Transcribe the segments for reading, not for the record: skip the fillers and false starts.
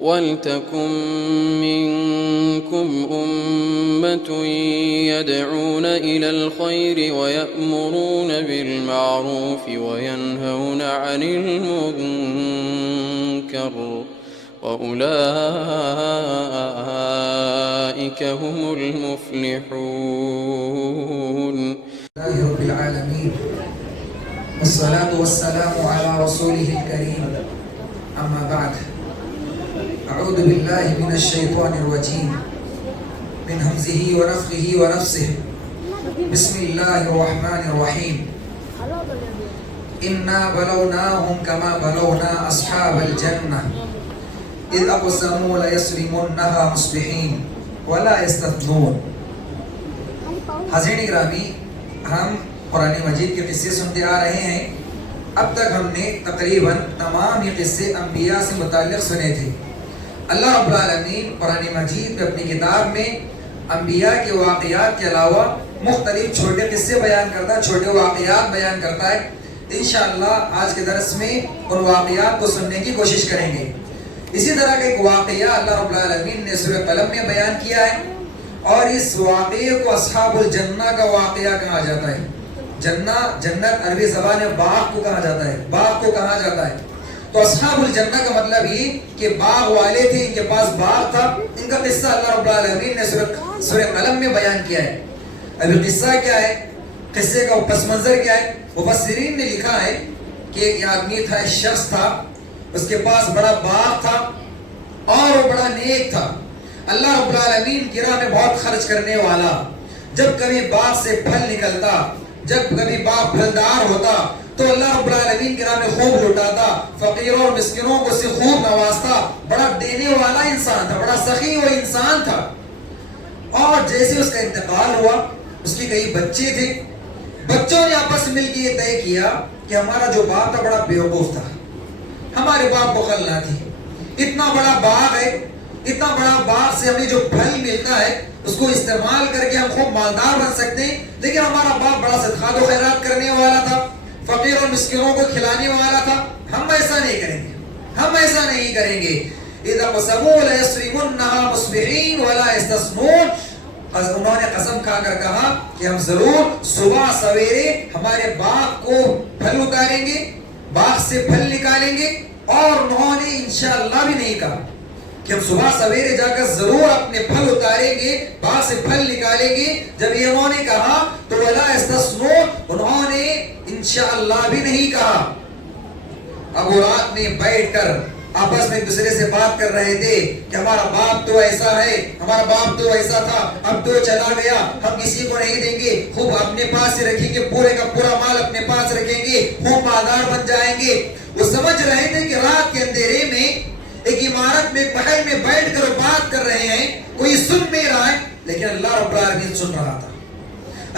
وَلْتَكُن مِّنكُمْ أُمَّةٌ يَدْعُونَ إِلَى الْخَيْرِ وَيَأْمُرُونَ بِالْمَعْرُوفِ وَيَنْهَوْنَ عَنِ الْمُنكَرِ وَأُولَٰئِكَ هُمُ الْمُفْلِحُونَ. لله رب العالمين والصلاة والسلام على رسوله الكريم أما بعد أعوذ بالله من الشيطان الرجيم من همزه ونفخه ونفسه بسم الله الرحمن الرحيم إنا بلوناهم كما بلونا أصحاب الجنة إذ أقسموا ليصرمنها مصبحين ولا يستثنون. حاضرین گرامی، ہم قرآن مجید کے قصے سنتے آ رہے ہیں. اب تک ہم نے تقریباً تمام یہ قصے انبیاء سے متعلق سنے تھے. اللہ رب العالمین قرآن مجید میں اپنی کتاب میں انبیاء کے واقعات کے علاوہ مختلف چھوٹے قصے بیان کرتا ہے، چھوٹے واقعات بیان کرتا ہے. انشاءاللہ آج کے درس میں ان واقعات کو سننے کی کوشش کریں گے. اسی طرح کا ایک واقعہ اللہ رب العالمین نے سورہ قلم میں بیان کیا ہے، اور اس واقعے کو اصحاب الجنہ کا واقعہ کہا جاتا ہے. جنت عربی زبان میں باغ کو کہا جاتا ہے، باغ کو کہا جاتا ہے. تو اصحاب الجنہ کا مطلب یہ کہ باغ والے تھے، ان کے پاس باغ تھا. ان کا قصہ اللہ رب العالمین نے سورہ قلم میں بیان کیا ہے. ابھی قصہ کیا ہے، قصے کا پس منظر کیا ہے؟ مفسرین نے لکھا ہے کہ ایک آدمی تھا، ایک شخص تھا، اس کے پاس بڑا باغ تھا اور وہ بڑا نیک تھا. اللہ رب العالمین کی راہ میں بہت خرچ کرنے والا. جب کبھی باغ سے پھل نکلتا، جب کبھی باغ پھلدار ہوتا تو اللہ رب العالمین کی راہ میں خوب لٹاتا، فقیروں اور مسکینوں کو سے خوب نوازتا. بڑا دینے والا انسان تھا، بڑا سخی و انسان تھا. اور جیسے اس کا انتقال ہوا، اس کے کئی بچے تھے. بچوں نے آپس مل کے یہ طے کیا کہ ہمارا جو باپ تھا بڑا بیوقوف تھا، ہمارے باپ کو عقل نہ تھی. اتنا بڑا باغ ہے، اتنا بڑا باغ سے ہمیں جو پھل ملتا ہے اس کو استعمال کر کے ہم خوب مالدار بن سکتے ہیں، لیکن ہمارا باپ بڑا صدقات و خیرات کرنے والا تھا، فقیر اور مسکینوں کو کھلانے والا تھا. ہم ایسا نہیں کریں گے، ہم ایسا نہیں کریں گے. اذا قسموا ليصرمنها مصبحين ولا يستثنون. انہوں نے قسم کھا کر کہا کہ ہم ضرور صبح سویرے ہمارے باغ کو پھل اتاریں گے، باغ سے پھل نکالیں گے. اور انہوں نے انشاءاللہ بھی نہیں کہا کہ ہم صبح سویرے جا کر ضرور اپنے پھل اتاریں گے، باغ سے پھل نکالیں گے. جب یہ انہوں نے کہا تو ولا استثنون، انہوں نے انشاءاللہ بھی نہیں کہا. اب وہ رات میں بیٹھ کر آپس میں ایک دوسرے سے بات کر رہے تھے کہ ہمارا باپ تو ایسا ہے، ہمارا باپ تو ایسا تھا، اب تو چلا گیا، ہم کسی کو نہیں دیں گے، خوب اپنے پاس ہی رکھیں گے، پورے کا پورا مال اپنے پاس رکھیں گے، خوب مالدار بن جائیں گے. وہ سمجھ رہے تھے کہ رات کے اندھیرے میں ایک عمارت میں پہاڑ میں بیٹھ کر بات کر رہے ہیں، کوئی سن نہیں رہا ہے، لیکن اللہ رب العالمین سن رہا تھا.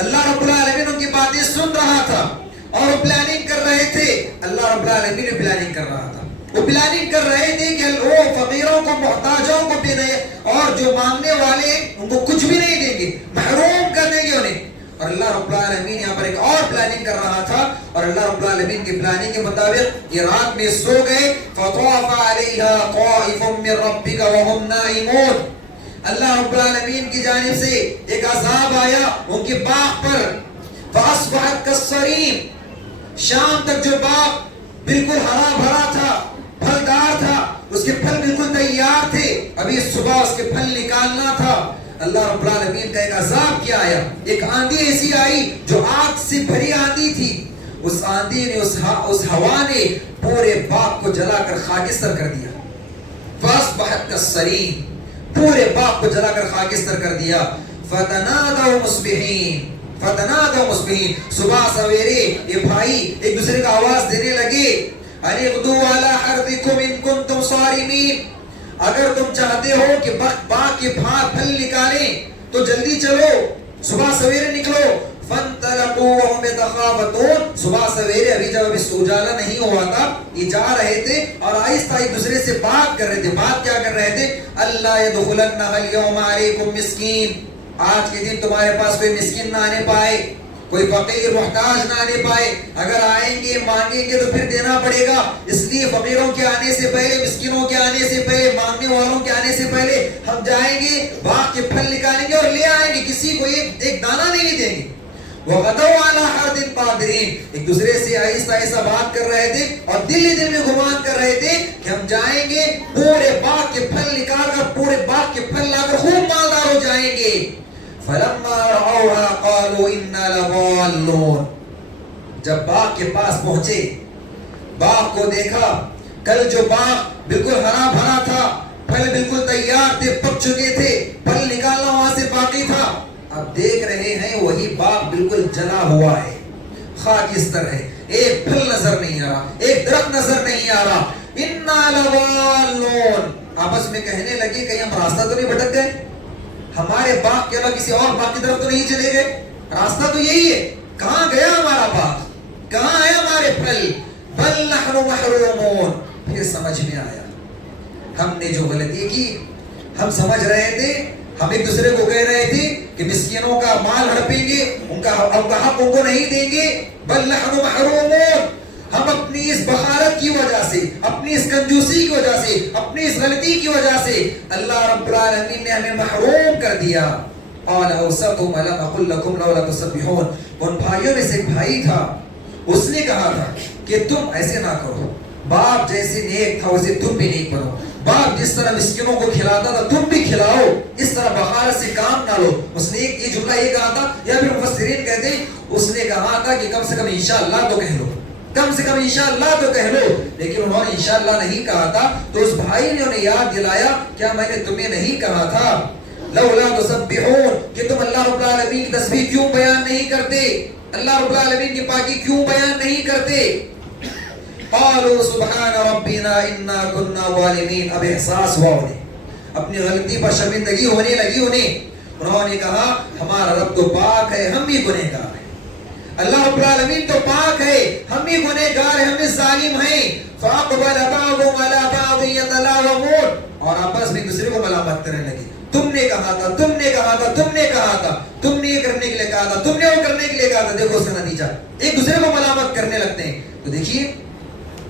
اللہ رب العالمین ان کی باتیں سن رہا تھا اور وہ پلاننگ کر رہے تھے. اللہ رب العالمین بھی پلاننگ کر رہا تھا. وہ پلاننگ کر رہے تھے کہ وہ فقیروں کو، محتاجوں کو بھی دیں، اور جو مانگنے والے ہیں ان کو کچھ بھی نہیں دیں گے، محروم کر دیں گے انہیں. اور اللہ رب العالمین یہاں پر ایک اور پلاننگ کر رہا تھا، اور اللہ رب العالمین کی پلاننگ کے مطابق یہ رات میں سو گئے. فطاف علیہا طائف من ربک وهم نائمون. اللہ رب العالمین کی جانب سے ایک عذاب آیا ان کے باغ پر. فاصبحت کالصریم. شام تک جو باغ بالکل ہرا بھرا تھا، پھلدار تھا، اس کے پھل بالکل تیار تھے، ابھی صبح اس کے پھل نکالنا تھا. اللہ رب العالمین کا ایک عذاب کیا آیا، ایک آندھی ایسی آئی جو آگ سے بھری آندھی تھی. اس آندھی نے، اس ہوا نے پورے باغ کو جلا کر خاکستر کر دیا. فاصبحت کالصریم، پورے باغ کو جلا کر خاکستر کر دیا. فتنادوا مصبحین، صبح سویرے یہ بھائی ایک دوسرے کا آواز دینے لگے، ان اغدوا علی حرثکم ان کنتم صارمین. اگر تم چاہتے ہو کہ باغ کے پھل نکالیں تو جلدی چلو، صبح سویرے نکلو. فانطلقوا وهم يتخافتون. صبح سویرے ابھی جب اجالا نہیں ہوا تھا، یہ جا رہے تھے اور آہستہ ایک دوسرے سے بات کر رہے تھے. بات کیا کر رہے تھے؟ اللہ يدخلنها اليوم عليكم مسکین. آج کے دن تمہارے پاس کوئی مسکین نہ آنے پائے، کوئی فقیر محتاج نہ آنے پائے. اگر آئیں گے مانگیں گے تو پھر دینا پڑے گا. اس لیے فقیروں کے آنے سے پہلے, مسکینوں کے آنے سے پہلے, مانگنے والوں کے آنے سے پہلے ہم جائیں گے, باغ کے پھل نکالیں گے اور لے آئیں گے. کسی کو ایک دانہ نہیں دیں گے. وَغَدَوْا عَلَىٰ حَرْدٍ قَادِرِينَ. ایک دوسرے سے آہستہ آہستہ بات کر رہے تھے اور دل میں گمان کر رہے تھے کہ ہم جائیں گے, پورے باغ کے پھل نکال کر, پورے باغ کے پھل لا کر خوب مالدار ہو جائیں گے. فَلَمَّا رَأَوْهَا قَالُوا إِنَّا لَضَالُّونَ. جب باغ کے پاس پہنچے, باغ کو دیکھا, کل جو باغ بالکل ہرا بھرا تھا, پھل بالکل تیار تھے, پک چکے تھے, پھل نکالنا وہاں سے باقی تھا, اب دیکھ رہے ہیں وہی باغ بالکل جلا ہوا ہے, خاکستر ہے, ایک پھل نظر نہیں آ رہا, ایک درخت نظر نہیں آ رہا. اِنَّا لَضَالُّونَ. آپس میں کہنے لگے کہیں ہم راستہ تو نہیں بھٹک گئے, ہمارے باغ کے علاوہ کسی اور باغ کی طرف تو نہیں چلے گئے, راستہ تو یہی ہے, کہاں گیا ہمارا باغ, کہاں آیا ہمارے پھل. بل نحن محرومون. پھر سمجھ میں آیا ہم نے جو غلطی کی. ہم سمجھ رہے تھے, ہم ایک دوسرے کو کہہ رہے تھے کہ مسکینوں کا مال ہڑپیں گے, ان کا حق ان کو نہیں دیں گے. بل نحن محرومون. ہم اپنی اس بخارت کی وجہ سے, اپنی اس کنجوسی کی وجہ سے, اپنی اس غلطی کی وجہ سے اللہ رب العالمین نے ہمیں محروم کر دیا. قال اوسطهم الم اقل لكم لولا تسبحون. ان بھائیوں میں سے ایک بھائی تھا, اس نے کہا تھا کہ تم ایسے نہ کرو, باپ جیسے نیک تھا ویسے تم بھی نیک بنو. باپ جس طرح مسکینوں کو کھلاتا تھا تم بھی کھلاؤ, اس طرح بخارت سے کام نہ لو. اس نے یہ جملہ یہ کہا تھا, یا پھر مفسرین کہتے ہیں اس نے کہا تھا کہ کم سے کم انشاءاللہ تو کہہ لو, کم سے کم انشاءاللہ تو کہہ لو. لیکن انہوں نے انشاءاللہ نہیں کہا تھا. تو اس بھائی نے انہیں یاد دلایا, کیا میں نے تمہیں نہیں کہا تھا لولا تسبحون, کہ تم اللہ رب العالمین کی تسبیح کیوں بیان نہیں کرتے, اللہ رب العالمین کی پاکی کیوں بیان نہیں کرتے. قالوا سبحان ربنا انا كنا ظالمین. اب احساس ہوا انہیں, اپنی غلطی پر شرمندگی ہونے لگی انہیں. انہوں نے کہا ہمارا رب تو پاک ہے, ہم بھی گنہگار ہیں. اللہ رب العالمین تو پاک ہے, ہم بھی گنہگار ہیں, ہم بھی ظالم ہیں. فاقبل بعضهم على بعض يتلاومون. اور آپس میں دوسرے کو ملامت کرنے لگے, تم نے کہا تھا, تم نے کہا تھا, تم نے کہا تھا, تم نے یہ کرنے کے لیے کہا تھا, تم نے وہ کرنے کے لیے کہا تھا. دیکھو اس کا نتیجہ, ایک دوسرے کو ملامت کرنے لگتے ہیں. تو دیکھیے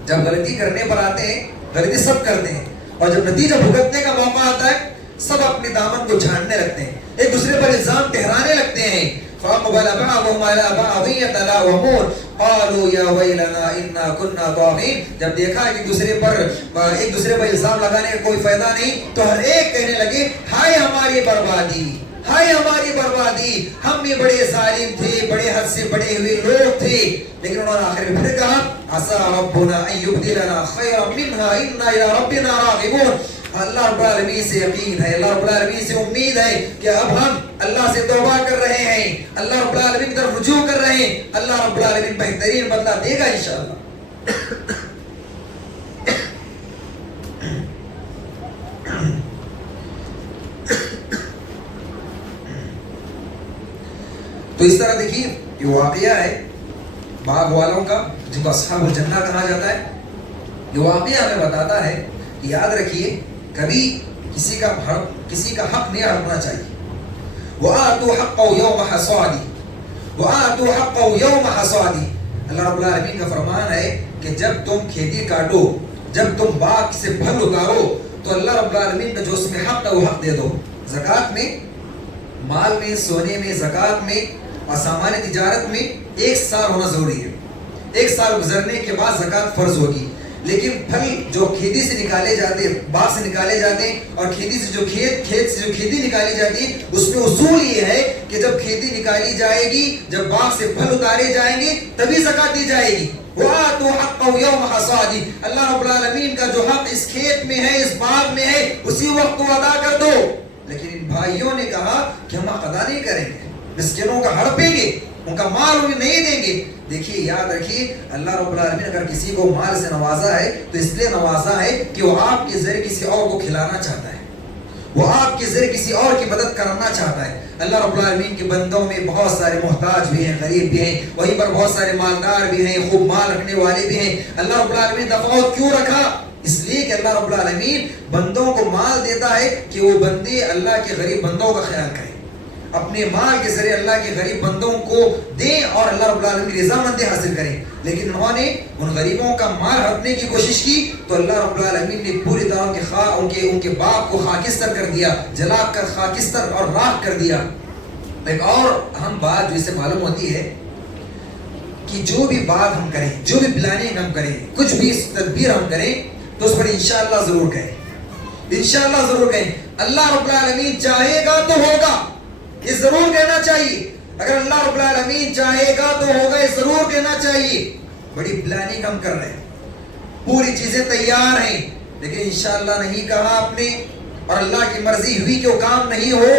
جب غلطی کرنے پر آتے ہیں, غلطی سب کرتے ہیں, اور جب نتیجہ بھگتنے کا موقع آتا ہے سب اپنے دامن کو جھاڑنے لگتے ہیں, ایک دوسرے پر الزام ٹھہرانے لگتے ہیں. فَأَقْبَلَ بَعْضُهُمْ عَلَى بَعْضٍ يَتَلَاوَمُونَ قَالُوا يَا وَيْلَنَا إِنَّا كُنَّا طَاغِينَ. جب دیکھا کہ ایک دوسرے پر الزام لگانے کا کوئی فائدہ نہیں, تو ہر ایک کہنے لگے ہائے ہماری بربادی, ہائے ہماری بربادی, ہم بھی بڑے ظالم تھے, بڑے حد سے بڑے ہوئے لوگ تھے. لیکن انہوں نے آخر میں پھر کہا عسى ربنا ان يبدلنا خيرا منها انا الى ربنا راغبون. اللہ رب العالمین سے یقین ہے, اللہ رب العالمین سے امید ہے کہ اب ہم اللہ سے توبہ کر رہے ہیں, اللہ رب العالمین کی طرف رجوع کر رہے ہیں. اللہ رب العالمین بہترین بدلہ دے گا انشاءاللہ. تو اس طرح دیکھیے یہ واقعہ ہے باغ والوں کا, جن کو اصحاب الجنہ کہا جاتا ہے. یہ واقعہ ہمیں بتاتا ہے کہ یاد رکھیے کبھی کسی کا حق نہیں ہڑپنا چاہیے. وَآتُوا حَقَّهُ يَوْمَ حَصَادِهِ وَآتُوا حَقَّهُ يَوْمَ حَصَادِهِ. اللہ رب العالمین کا فرمان ہے کہ جب تم کھیتی کاٹو, جب تم باغ سے پھل اتارو, تو اللہ رب العالمین کا جو اس میں حق ہے وہ حق دے دو. زکوٰۃ میں, مال میں, سونے میں, زکوٰۃ میں اور سامان تجارت میں 1 سال ہونا ضروری ہے. 1 سال گزرنے کے بعد زکوٰۃ فرض ہوگی. لیکن پھل جو کھیتی سے نکالے جاتے ہیں, باغ سے نکالے جاتے ہیں, اور کھیتی سے جو کھیت سے جو کھیتی نکالی جاتی ہے, اس میں اصول یہ ہے کہ جب کھیتی نکالی جائے گی, جب باغ سے پھل اتارے جائیں گے تبھی زکوٰۃ دی جائے گی. وَآتُوا حَقَّهُ يَوْمَ حَصَادِهِ. اللہ رب العالمین کا جو حق اس کھیت میں ہے, اس باغ میں ہے, اسی وقت کو ادا کر دو. لیکن ان بھائیوں نے کہا کہ ہم ادا نہیں کریں گے, مسکینوں کا ہڑپیں گے, ان کا مال انہیں نہیں دیں گے. دیکھیے یاد رکھیے اللہ رب العالمین اگر کسی کو مال سے نوازا ہے تو اس لیے نوازا ہے کہ وہ آپ کے ذریعے کسی اور کو کھلانا چاہتا ہے, وہ آپ کے ذریعے کسی اور کی مدد کرنا چاہتا ہے. اللہ رب العالمین کے بندوں میں بہت سارے محتاج بھی ہیں, غریب بھی ہیں, وہیں پر بہت سارے مالدار بھی ہیں, خوب مال رکھنے والے بھی ہیں. اللہ رب العالمین تفاوت کیوں رکھا؟ اس لیے کہ اللہ رب العالمین بندوں کو مال دیتا ہے کہ وہ بندے اللہ کے غریب بندوں کا خیال کریں, اپنے مال کے ذریعے اللہ کے غریب بندوں کو دیں اور اللہ رب العالمین کی رضامندی حاصل کریں. لیکن انہوں نے ان غریبوں کا مال ہڑپنے کی کوشش کی تو اللہ رب العالمین نے پوری طرح ان کے باپ کو خاکستر کر دیا, جلا کر خاکستر اور راکھ کر دیا. ایک اور اہم بات جو اسے معلوم ہوتی ہے کہ جو بھی بات ہم کریں, جو بھی پلاننگ ہم کریں, کچھ بھی تدبیر ہم کریں تو اس پر انشاءاللہ ضرور کہیں, انشاءاللہ ضرور کہیں. اللہ رب العالمین چاہے گا تو ہوگا, یہ ضرور کہنا چاہیے. اگر اللہ رب العالمین چاہے گا تو ہوگا, یہ ضرور کہنا چاہیے. بڑی پلاننگ ہم کر رہے ہیں, پوری چیزیں تیار ہیں, لیکن انشاءاللہ نہیں کہا آپ نے اور اللہ کی مرضی ہوئی کہ وہ کام نہیں ہو,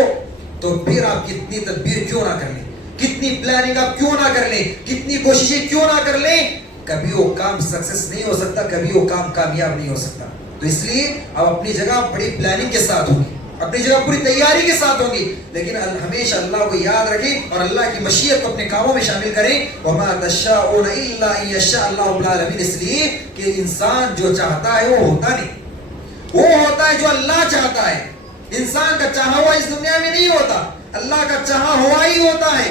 تو پھر آپ کتنی تدبیر کیوں نہ کر لیں, کتنی پلاننگ آپ کیوں نہ کر لیں, کتنی کوششیں کیوں نہ کر لیں, کبھی وہ کام سکسیس نہیں ہو سکتا, کبھی وہ کام کامیاب نہیں ہو سکتا. تو اس لیے آپ اپنی جگہ بڑی پلاننگ کے ساتھ ہوں گے, اپنی جگہ پوری تیاری کے ساتھ ہوں گے, لیکن ہمیشہ اللہ کو یاد رکھیں اور اللہ کی مشیت کو اپنے کاموں میں شامل کریں. وَمَا تَشَاءُونَ إِلَّا أَن يَشَاءَ اللَّهُ رَبُّ الْعَالَمِينَ, اس لیے کہ انسان جو چاہتا ہے وہ ہوتا نہیں, وہ ہوتا ہے جو اللہ چاہتا ہے. انسان کا چاہا ہوا اس دنیا میں نہیں ہوتا, اللہ کا چاہا ہوا ہی ہوتا ہے.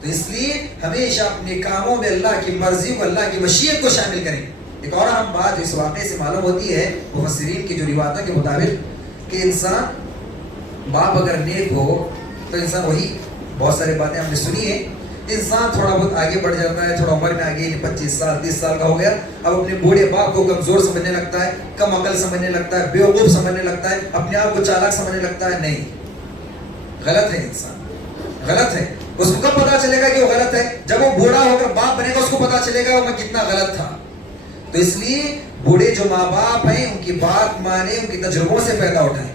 تو اس لیے ہمیشہ اپنے کاموں میں اللہ کی مرضی کو, اللہ کی مشیت کو شامل کریں. ایک اور اہم بات جو اس واقعے سے معلوم ہوتی ہے مفسرین کی جو روایتوں کے مطابق کہ انسان باپ اگر نیک ہو تو انسان وہی بہت سارے باتیں ہم نے سنی ہیں, انسان تھوڑا بہت آگے بڑھ جاتا ہے, تھوڑا عمر میں آگے 25 سال 30 سال کا ہو گیا, اب اپنے بوڑھے باپ کو کمزور سمجھنے لگتا ہے, کم عقل سمجھنے لگتا ہے, بیوقوف سمجھنے لگتا ہے, اپنے آپ کو چالاک سمجھنے لگتا ہے. نہیں, غلط ہے, انسان غلط ہے. اس کو کب پتا چلے گا کہ وہ غلط ہے؟ جب وہ بوڑھا ہو کر باپ بنے گا, اس کو پتا چلے گا وہ میں کتنا غلط تھا. تو اس لیے بوڑھے جو ماں باپ ہیں ان کی بات مانیں, ان کی تجربوں سے فائدہ اٹھائیں.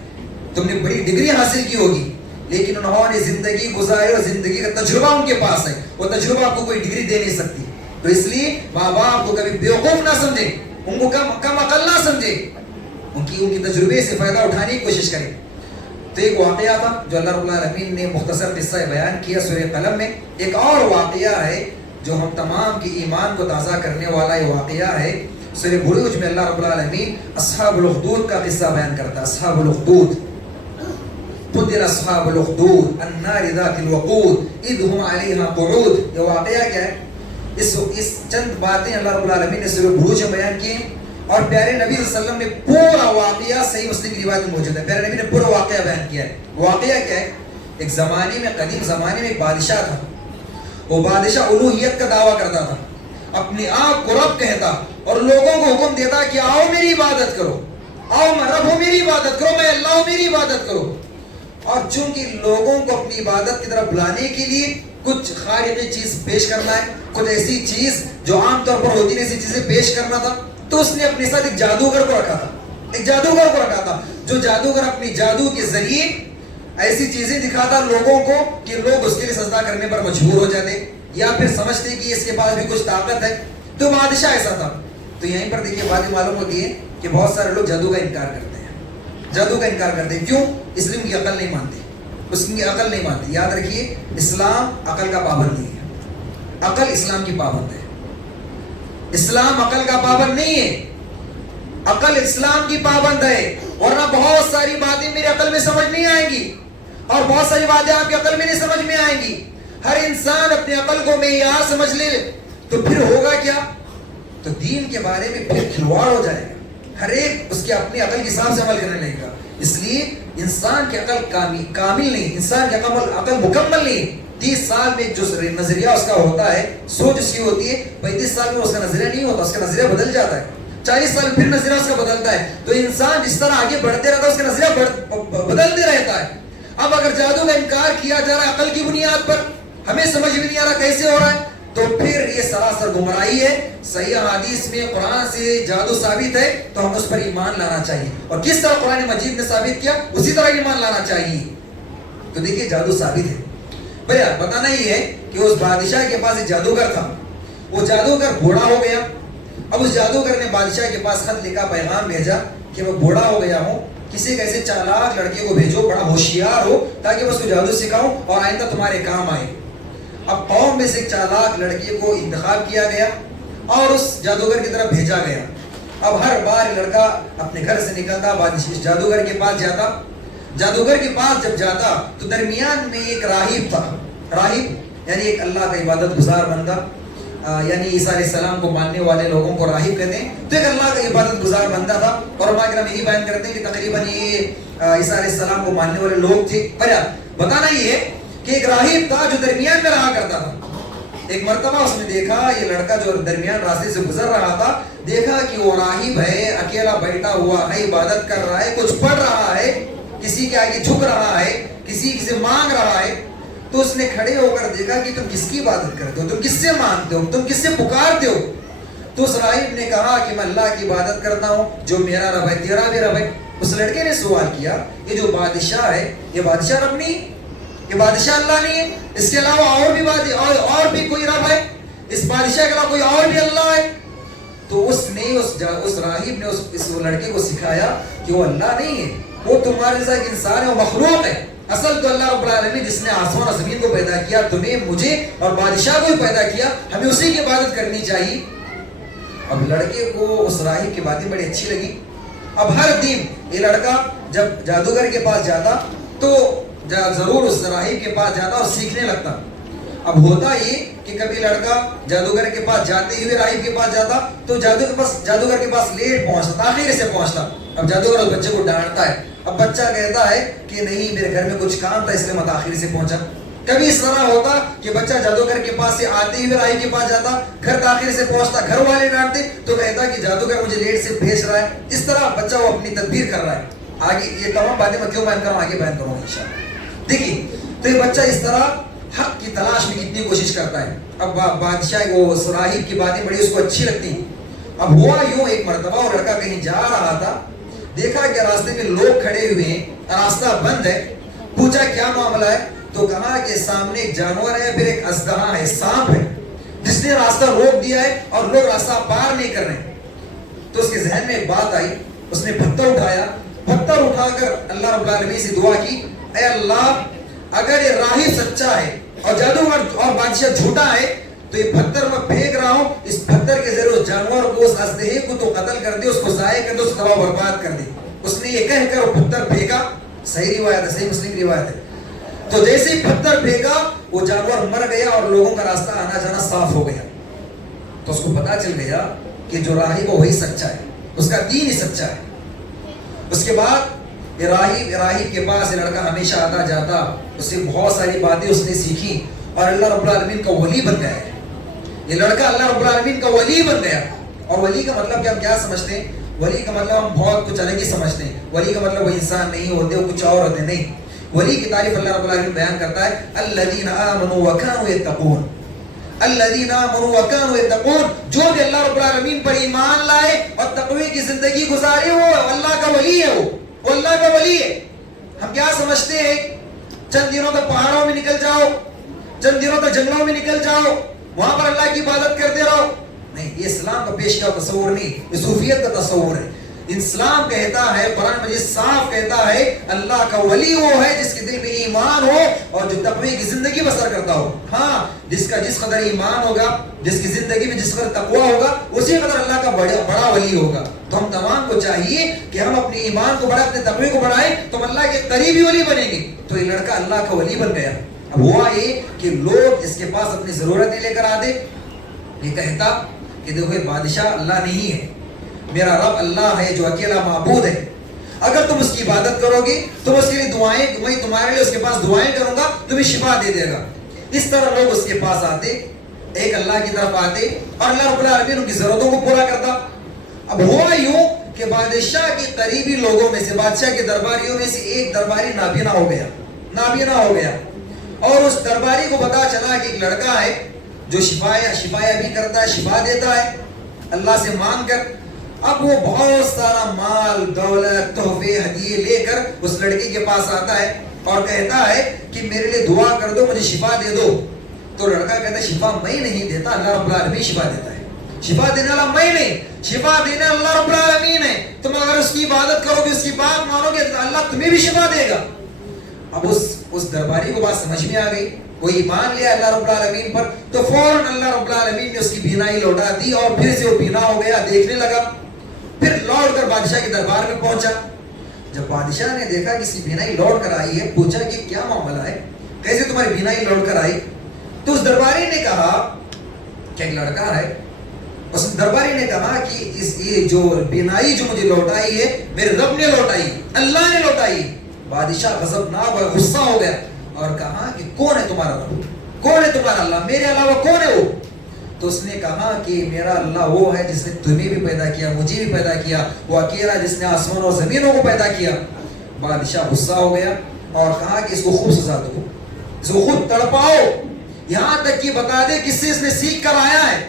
تم نے بڑی ڈگری حاصل کی ہوگی لیکن انہوں نے زندگی گزاری اور زندگی کا تجربہ ان کے پاس ہے, وہ تجربہ آپ کو کوئی ڈگری دے نہیں سکتی. تو اس لیے ماں باپ کو کبھی بیوقوف نہ سمجھیں, ان کو کم عقل نہ سمجھیں, ان کی تجربے سے فائدہ اٹھانے کی کوشش کریں. تو ایک واقعہ تھا جو اللہ رب العالمین نے مختصر قصہ بیان کیا سورہ قلم میں. ایک اور واقعہ ہے جو ہم تمام کی ایمان کو تازہ کرنے والا یہ واقعہ ہے. سورہ بروج میں اللہ رب العالمین اصحاب الاخدود کا قصہ بیان کرتا ہے. اصحاب الاخدود, قتل اصحاب الاخدود النار ذات الوقود اذ هم علیہا قعود. یہ واقعہ کیا ہے؟ اس چند باتیں اللہ رب العالمین نے سورہ بروج میں بیان کی ہیں اور پیارے نبی صلی اللہ علیہ وسلم نے پورا واقعہ صحیح مسلم کی روایت میں موجود ہے. پیارے نبی نے پورا واقعہ بیان کیا ہے. واقعہ کیا ہے؟ ایک زمانے میں, قدیم زمانے میں ایک بادشاہ تھا. وہ بادشاہ الوہیت کا دعویٰ کرتا تھا, اپنے آپ کو رب کہتا اور لوگوں کو حکم دیتا کہ آؤ میری عبادت کرو, آؤ میں رب ہوں میری عبادت کرو, میں اللہ ہوں میری عبادت کرو. اور چونکہ لوگوں کو اپنی عبادت کی طرف بلانے کے لیے کچھ خارقی چیز پیش کرنا ہے, کچھ ایسی چیز جو عام طور پر ہوتی ہے ایسی چیزیں پیش کرنا تھا, تو اس نے اپنے ساتھ ایک جادوگر کو رکھا تھا. ایک جادوگر کو رکھا تھا جو جادوگر اپنی جادو کے ذریعے ایسی چیزیں دکھاتا لوگوں کو کہ لوگ اس کے لیے سجدہ کرنے پر مجبور ہو جاتے یا پھر سمجھتے کہ اس کے پاس بھی کچھ طاقت ہے. تو بادشاہ ایسا تھا. تو یہیں پر دیکھیے باتیں معلوم ہوتی ہے کہ بہت سارے لوگ جادو کا انکار کرتے ہیں. جادو کا انکار کرتے ہیں کیوں؟ اس لیے ان کی عقل نہیں مانتے, اس کی عقل نہیں مانتی. یاد رکھیے اسلام عقل کا پابند نہیں ہے, عقل اسلام کی پابند ہے. اسلام عقل کا پابند نہیں ہے, عقل اسلام کی پابند ہے. ورنہ بہت ساری باتیں میری عقل میں سمجھ نہیں آئیں گی اور بہت ساری باتیں آپ کی عقل میں نہیں سمجھ میں آئیں گی. ہر انسان اپنی عقل کو معیار سمجھ لے تو پھر ہوگا کیا؟ تو دین کے بارے میں پھر کھلواڑ ہو جائے گا. ہر ایک اس کے اپنی عقل کے حساب سے عمل کرنے لگے گا. اس لیے انسان کی عقل کامل نہیں, انسان کی عقل مکمل نہیں. 30 سال میں جو نظریہ اس کا ہوتا ہے, سوچ اس کی ہوتی ہے, 35 سال میں اس کا نظریہ نہیں ہوتا, اس کا نظریہ بدل جاتا ہے. 40 سال پھر نظریہ اس کا بدلتا ہے. تو انسان جس طرح آگے بڑھتے رہتا ہے اس کا نظریہ بدلتے رہتا ہے. اب اگر جادو کا انکار کیا جا رہا ہے عقل کی بنیاد پر, ہمیں سمجھ بھی نہیں آ رہا کیسے ہو رہا ہے, تو پھر یہ سراسر گمراہی ہے. صحیح حدیث میں قرآن سے جادو ثابت ہے تو ہم اس پر ایمان لانا چاہیے, اور کس طرح قرآن مجید نے ثابت کیا اسی طرح ایمان لانا چاہیے. تو دیکھیے جادو ثابت ہے. بھیا بتانا ہی ہے کہ اس بادشاہ کے پاس ایک جادوگر تھا. وہ جادوگر بوڑھا ہو گیا. اب اس جادوگر نے بادشاہ کے پاس خط لکھا, پیغام بھیجا کہ میں بوڑھا ہو گیا ہوں, کسی ایک ایسے چالاک لڑکے کو بھیجو بڑا ہوشیار ہو تاکہ میں اس کو جادو سکھاؤں اور آئندہ تمہارے کام آئے. اب قوم میں سے ایک چالاک لڑکے کو انتخاب کیا گیا اور اس جادوگر کی طرف بھیجا گیا. اب ہر بار لڑکا اپنے گھر سے نکلتا, جادوگر کے پاس جاتا, جادوگر کے پاس جب جاتا تو درمیان میں ایک راہب تھا. راہب یعنی ایک اللہ کا عبادت گزار بندہ, یعنی عیسیٰ علیہ السلام کو ماننے والے لوگوں کو راہب کہتے ہیں. تو ایک اللہ کا عبادت گزار بندہ تھا, اور علماء کرام یہی بیان کرتے ہیں کہ تقریباً یہ عیسیٰ علیہ السلام کو ماننے والے لوگ تھے. پر بتانا یہ ہے کہ ایک راہب تھا جو درمیان میں رہا کرتا تھا. ایک مرتبہ اس نے دیکھا یہ لڑکا جو درمیان راستے سے گزر رہا تھا, دیکھا کہ وہ راہب ہے, اکیلا بیٹھا ہوا ہے, عبادت کر رہا ہے, کچھ پڑھ رہا ہے, کسی کے آگے جھک رہا ہے, کسی سے مانگ رہا ہے. تو اس نے کھڑے ہو کر دیکھا کہ تم کس کی عبادت کرتے ہو, تم کس سے مانگتے ہو, تم کس سے پکارتے ہو. تو اس راہب نے کہا کہ میں اللہ کی عبادت کرتا ہوں جو میرا رب ہے, تیرا بھی رب ہے. اس لڑکے نے سوال کیا یہ جو بادشاہ ہے یہ بادشاہ رب نہیں, یہ بادشاہ اللہ نہیں ہے, اس کے علاوہ اور بھی کوئی رب ہے, اس بادشاہ کے علاوہ کوئی اور بھی اللہ ہے. تو اس راہب نے اس لڑکے کو سکھایا کہ وہ اللہ نہیں ہے, وہ تمہارے جیسا ایک انسان ہے, وہ مخلوق ہے. اصل تو اللہ رب العالمین جس نے آسمان اور زمین کو پیدا کیا, تمہیں مجھے اور بادشاہ کو بھی پیدا کیا, ہمیں اسی کی عبادت کرنی چاہیے. اب لڑکے کو اس راہب کی باتیں بڑی اچھی لگی. اب ہر دن یہ لڑکا جب جادوگر کے پاس جاتا تو ضرور اس راہب کے پاس جاتا اور سیکھنے لگتا. اب ہوتا یہ کہ کبھی لڑکا جادوگر کے پاس جاتے ہوئے راہب کے پاس جاتا تو جادوگر کے پاس لیٹ پہنچتا, تاخیر سے پہنچتا. اب جادوگر اس بچے کو ڈانٹتا ہے. اب بچہ کہتا ہے کہ نہیں میرے گھر میں کچھ کام تھا اس لیے میں تاخیر سے پہنچا. کبھی اس طرح ہوتا کہ بچہ جادوگر کے پاس سے آتے ہوئے راہب کے پاس جاتا, گھر تاخیر سے پہنچتا, گھر والے ڈانٹتے تو کہتا کہ جادوگر مجھے لیٹ سے بھیج رہا ہے. اس طرح بچہ وہ اپنی تدبیر کر رہا ہے. آگے یہ تمام باتیں میں کیوں بیان کر رہا ہوں, آگے بیان کروں گا انشاءاللہ. دیکھیے تو یہ بچہ اس طرح حق کی تلاش میں کتنی کوشش کرتا ہے. اب بادشاہ وہ راہب کی باتیں بڑی اس کو اچھی لگتی. اب ہوا یوں ایک مرتبہ وہ لڑکا کہیں جا رہا تھا, دیکھا کہ راستے میں لوگ کھڑے ہوئے ہیں, راستہ بند ہے. پوچھا کیا معاملہ ہے, تو کہا کہ سامنے ایک جانور ہے, پھر ایک اژدہا ہے, سانپ ہے, جس نے راستہ روک دیا ہے اور لوگ راستہ پار نہیں کر رہے. تو اس کے ذہن میں ایک بات آئی, اس نے پتھر اٹھایا, پتھر اٹھا کر اللہ رب العالمین سے دعا کی, اے اللہ اگر یہ راہب سچا ہے اور جادوگر اور بادشاہ جھوٹا ہے تو یہ پتھر میں پھینک رہا ہوں, اس پتھر کے ذریعے اس جانور کو, اس اژدہے کو تو قتل کر دے, اس کو ضائع کر دے, اس کو تباہ برباد کر دے. اس نے یہ کہہ کر وہ پتھر پھینکا. صحیح روایت ہے, صحیح مسلم کی روایت ہے. تو جیسے ہی پتھر پھینکا وہ جانور مر گیا اور لوگوں کا راستہ آنا جانا صاف ہو گیا. تو اس کو پتا چل گیا کہ جو راہب ہے وہی سچا ہے, اس کا دین ہی سچا ہے. اس کے بعد راہب کے پاس یہ لڑکا ہمیشہ آتا جاتا, اس سے بہت ساری باتیں اس نے سیکھی اور اللہ رب العالمین کا ولی بن گیا ہے. یہ لڑکا اللہ رب العالمین کا ولی بن گیا. اور ولی کا مطلب کہ ہم کیا سمجھتے ہیں, ولی کا مطلب ہم بہت کچھ الگ ہی سمجھتے ہیں. ولی کا مطلب وہ انسان نہیں ہوتے, وہ کچھ اور ہوتے نہیں. ولی کی تعریف اللہ رب العالمین بیان کرتا ہے, الذین آمنوا وکانوا یتقون, الذین آمنوا وکانوا یتقون, جو بھی اللہ رب العالمین پر ایمان لائے اور تقوی کی زندگی گزارے, وہ اللہ کا ولی ہے. وہ اللہ کا ولی ہے. ہم کیا سمجھتے ہیں, چند دنوں تک پہاڑوں میں نکل جاؤ, چند دنوں تک جنگلوں میں نکل جاؤ, وہاں پر اللہ کی عبادت کرتے رہو. نہیں, یہ اسلام کا پیش کیا تصور نہیں, یہ صوفیت کا تصور ہے. اسلام کہتا ہے, قرآن مجید صاف کہتا ہے, اللہ کا ولی وہ ہے جس کے دل میں ایمان ہو اور جو تقوی کی زندگی بسر کرتا ہو. ہاں, جس کا جس قدر ایمان ہوگا, جس کی زندگی میں جس قدر تقوی ہوگا, اسی قدر اللہ کا بڑا ولی ہوگا. تو ہم تمام کو چاہیے کہ ہم اپنے ایمان کو بڑھائیں, اپنے تقوی کو بڑھائیں, تو ہم اللہ کے قریبی ولی بنیں گے. تو یہ لڑکا اللہ کا ولی بن گیا. اب ہوا یہ کہ لوگ اس کے پاس اپنی ضرورتیں لے کر آتے. یہ کہتا کہ دیکھو بادشاہ اللہ نہیں ہے, میرا رب اللہ ہے جو اکیلا معبود ہے. اگر تم اس کی عبادت کرو گے, تم اس کے لیے دعائیں, میں تمہارے لیے اس کے پاس دعائیں کروں گا, تمہیں شفا دے دے گا. اس طرح لوگ اس کے پاس آتے, ایک اللہ کی طرف آتے اور اللہ رب العالمین ان کی ضرورتوں کو پورا کرتا. اب ہوا یوں کہ بادشاہ کے قریبی لوگوں میں سے, بادشاہ کے درباریوں میں سے ایک درباری نابینا ہو گیا. اور اس درباری کو پتا چلا کہ ایک لڑکا ہے جو شفایا بھی کرتا ہے, شفا دیتا ہے اللہ سے مانگ کر. اب وہ بہت سارا مال دولت تحفے ہدیے لے کر اس لڑکی کے پاس آتا ہے اور کہتا ہے کہ میرے لیے دعا کر دو, مجھے شفا دے دو. تو لڑکا کہتا ہے شفا میں نہیں دیتا, اللہ رب العالمین شفا دیتا ہے. شفا دینے والا میں نہیں, شفا دینے اللہ رب العالمین ہے. تم اگر اس کی عبادت کرو گے, اس کی بات مانو گے, اللہ تمہیں بھی شفا دے گا. اب اس درباری کو بات سمجھ میں آ گئی, کوئی ایمان لیا اللہ رب العالمین پر, تو فوراً اللہ رب العالمین نے اس کی بینائی لوٹا دی اور پھر سے وہ بینا ہو گیا, دیکھنے لگا. پھر لوٹ کر بادشاہ کے دربار میں پہنچا جب بادشاہ نے دیکھا کہ اس کی بینائی لوٹ کر آئی ہے، پوچھا کہ کیا معاملہ ہے، کیسے تمہاری بینائی لوٹ کر آئی؟ تو اس درباری نے کہا کہ ایک لڑکا ہے. اس درباری نے کہا کہ یہ جو بینائی جو مجھے لوٹائی ہے میرے رب نے لوٹائی، اللہ نے لوٹائی. بادشاہ غضبناک اور غصہ ہو گیا اور کہا کہ کون ہے تمہارا رب، کون ہے تمہارا اللہ، میرے علاوہ کون ہے وہ؟ تو اس نے کہا کہ میرا اللہ وہ ہے جس نے تمہیں بھی پیدا کیا، مجھے بھی پیدا کیا، وہ اکیلا جس نے آسمان اور زمینوں کو پیدا کیا. بادشاہ غصہ ہو گیا اور کہا کہ اس کو خوب سزا دو، اس کو خود تڑپاؤ، یہاں تک کہ بتا دے کس سے اس نے سیکھ کر آیا ہے.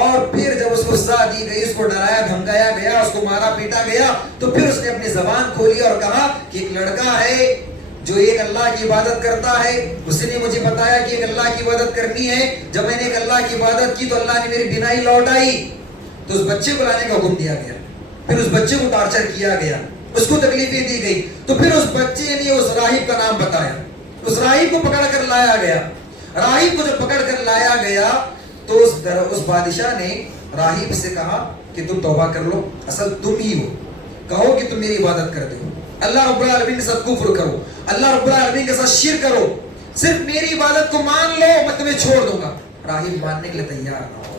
اور پھر جب اس کو سزا دی گئی، اس کو ڈرایا دھمکایا گیا، اس کو مارا پیٹا گیا، تو پھر اس نے اپنی زبان کھولی اور کہا کہ ایک لڑکا ہے جو ایک اللہ کی عبادت کرتا ہے، اس نے مجھے بتایا کہ ایک اللہ کی عبادت کرنی ہے. جب میں نے ایک اللہ کی عبادت کی تو اللہ نے میری بینائی لوٹائی. تو اس بچے کو لانے کا حکم دیا گیا، پھر اس بچے کو ٹارچر کیا گیا، اس کو تکلیفیں دی گئی. تو پھر اس بچے نے اس راہب کا نام بتایا، اس راہب کو پکڑ کر لایا گیا. راہب کو جب پکڑ کر لایا گیا تو اس بادشاہ نے راہب سے کہا کہ تم توبہ کر لو، اصل تم ہی ہو، کہو کہ تم میری عبادت کرتے ہو، اللہ رب العالمین کے ساتھ کفر کرو، اللہ رب العالمین کے ساتھ شرک کرو، صرف میری عبادت کو مان لو، میں تمہیں چھوڑ دوں گا. راہب ماننے کے لیے تیار نہ ہو.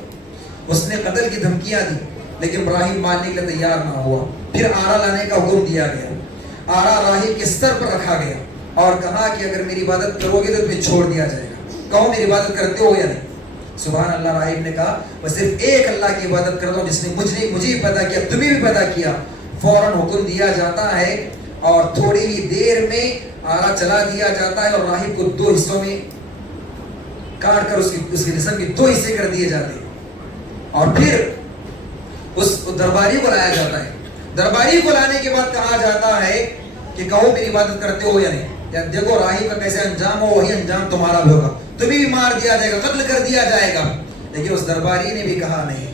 اس نے قتل کی دھمکیاں دی لیکن راہب ماننے کے لیے تیار نہ ہوا. پھر آرا لانے کا حکم دیا گیا. آرا راہب کے سر پر رکھا گیا اور کہا کہ اگر میری عبادت کرو گے تو تمہیں چھوڑ دیا جائے گا، کہو میری عبادت کرتے ہو یا نہیں. سبحان اللہ. راہب نے کہا میں صرف ایک اللہ کی عبادت کرتا ہوں جس نے مجھے پیدا کیا، تمہیں بھی پیدا کیا. فوراً حکم دیا جاتا ہے اور تھوڑی ہی دیر میں آرا چلا دیا جاتا ہے اور راہب کو 2 حصوں میں کاٹ کر اس کے جسم کے 2 حصے کر دیے جاتے ہیں. اور پھر اس درباری کو لایا جاتا ہے. درباری کو لانے کے بعد کہا جاتا ہے کہ کہو میری عبادت کرتے ہو یا نہیں. یا دیکھو راہب کا کیسے انجام ہو وہی انجام تمہارا بھی ہوگا، تمہیں بھی مار دیا جائے گا، قتل کر دیا جائے گا. لیکن اس درباری نے بھی کہا نہیں،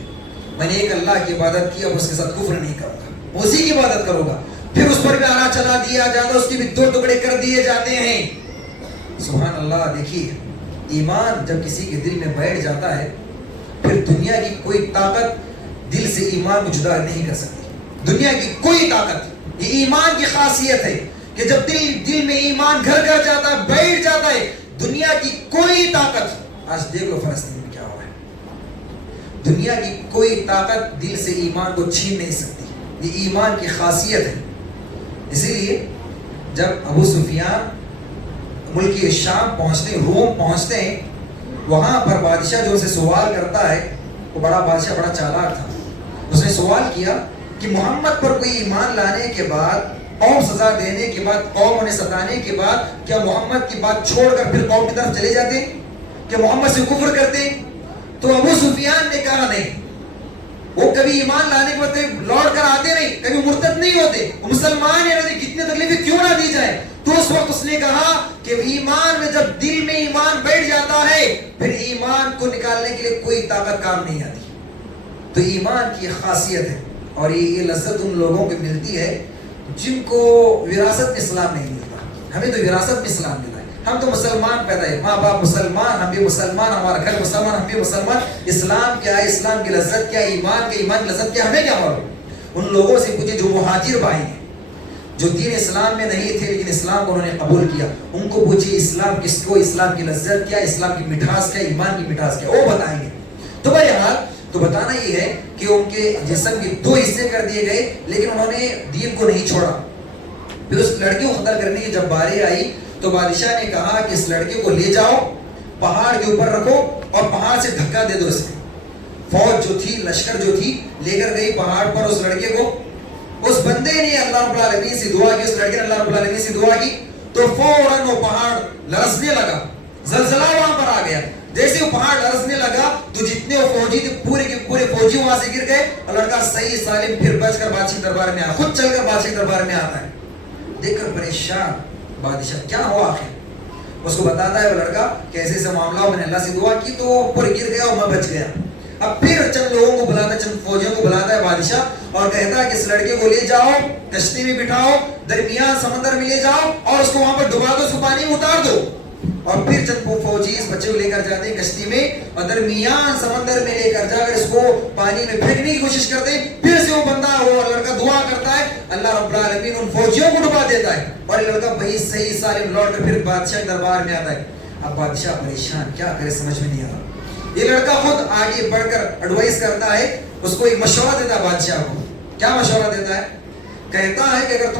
میں نے ایک اللہ کی عبادت کی، اب اس کے ساتھ کفر نہیں کروں گا، اسی کی عبادت کروں گا. پھر اس پر بھی آرا چلا دیا جاتا، اس کے بھی 2 ٹکڑے کر دیے جاتے ہیں. سبحان اللہ. دیکھیے ایمان جب کسی کے دل میں بیٹھ جاتا ہے پھر دنیا کی کوئی طاقت دل سے ایمان کو جدا نہیں کر سکتی. دنیا کی کوئی طاقت، یہ ایمان کی خاصیت ہے کہ جب دل میں ایمان گھر کر جاتا ہے، بیٹھ جاتا ہے، دنیا کی کوئی طاقت، آج دیکھ لو فلسطین میں کیا ہوا ہے، دنیا کی کوئی طاقت دل سے ایمان کو چھین نہیں سکتی. یہ ایمان کی خاصیت ہے. اسی لیے جب ابو سفیان ملک شام پہنچتے، روم پہنچتے ہیں، وہاں پر بادشاہ جو اسے سوال کرتا ہے، وہ بادشاہ بڑا چالاک تھا. اس نے سوال کیا کہ محمد پر کوئی ایمان لانے کے بعد، قوم سزا دینے کے بعد، قوم انہیں ستانے کے بعد کیا محمد کی بات چھوڑ کر پھر قوم کی طرف چلے جاتے، کیا محمد سے کفر کرتے؟ تو ابو سفیان نے کہا نہیں، وہ کبھی ایمان لانے کے بعد کبھی لوٹ کر آتے نہیں، کبھی مرتد نہیں ہوتے، وہ مسلمان ہیں، کتنے تکلیفیں کیوں نہ دی جائے. تو اس وقت اس نے کہا کہ ایمان میں جب دل میں ایمان بیٹھ جاتا ہے پھر ایمان کو نکالنے کے لیے کوئی طاقت کام نہیں آتی. تو ایمان کی خاصیت ہے اور یہ لذت ان لوگوں کو ملتی ہے جن کو وراثت میں اسلام نہیں ملتا. ہمیں تو وراثت میں اسلام ملا ہے، ہم تو مسلمان پیدا ہے، ماں باپ مسلمان، ہم بھی مسلمان، ہمارا گھر مسلمان، ہم بھی مسلمان. اسلام کیا ہے، اسلام کی لذت کیا، ایمان کی لذت کیا، ہمیں کیا معلوم. ان لوگوں سے پوچھے جو مہاجر بھائی ہیں، جو دین اسلام میں نہیں تھے لیکن اسلام کو انہوں نے قبول کیا، ان کو پوچھے اسلام کس کو، اسلام کی لذت کیا، اسلام کی مٹھاس کیا، ایمان کی مٹھاس کیا، وہ بتائیں گے. تو بہرحال تو بتانا یہ ہے کہ ان کے جسم کے 2 حصے کر دیے گئے لیکن انہوں نے دین کو نہیں چھوڑا. پھر اس لڑکے کو قتل کرنے کی جب باری آئی تو بادشاہ نے کہا کہ اس لڑکے کو لے جاؤ، پہاڑ کے اوپر رکھو اور پہاڑ سے دھکا دے دو اسے. فوج جو تھی، لشکر جو تھی، لے کر گئی پہاڑ پر اس لڑکے کو. اس بندے نے اللہ رب العالمین سے دعا کی، اس لڑکے نے اللہ رب العالمین سے دعا کی تو فوراً وہ پہاڑ لرزنے لگا، زلزلہ وہاں پر آ گیا. جیسے وہ پہاڑ لرزنے لگا تو جتنے وہ فوجی تھے پورے کے پورے فوجی وہاں سے گر گئے اور لڑکا صحیح سالم پھر بچ کر بادشاہ دربار میں آیا، خود چل کر بادشاہ دربار میں آتا ہے. دیکھ کر پریشان بادشاہ، کیا ہوا آخر؟ اس کو بتاتا ہے وہ لڑکا کہ ایسے ایسے معاملہ ہو، میں نے اللہ سے دعا کی تو پورے گر گیا اور میں بچ گیا. اب پھر چند لوگوں کو بلاتا ہے، چند فوجیوں کو بلاتا ہے بادشاہ اور کہتا ہے کہ اس لڑکے کو لے جاؤ، کشتی میں بٹھاؤ، درمیان سمندر میں لے جاؤ اور اس کو وہاں پر ڈبا دو، اس کو پانی میں اتار دو. اور پھر جب وہ فوجی اس بچے کو لے کر جاتے ہیں کشتی میں اور درمیان سمندر میں لے کر جا کر اس کو پانی میں پھینکنے کی کوشش کرتے ہیں، پھر سے وہ بندہ وہ لڑکا دعا کرتا ہے، اللہ رب العالمین ان فوجیوں کو ڈبا دیتا ہے اور یہ لڑکا بھائی صحیح سالم لوٹ کر پھر بادشاہ کے دربار میں آتا ہے۔ اب بادشاہ پریشان، کیا کرے سمجھ میں نہیں آ رہا۔ یہ لڑکا خود آگے بڑھ کر ایڈوائز کرتا ہے، اس کو ایک مشورہ دیتا ہے بادشاہ کو۔ کیا مشورہ دیتا ہے؟ کہتا ہے کہ اگر تم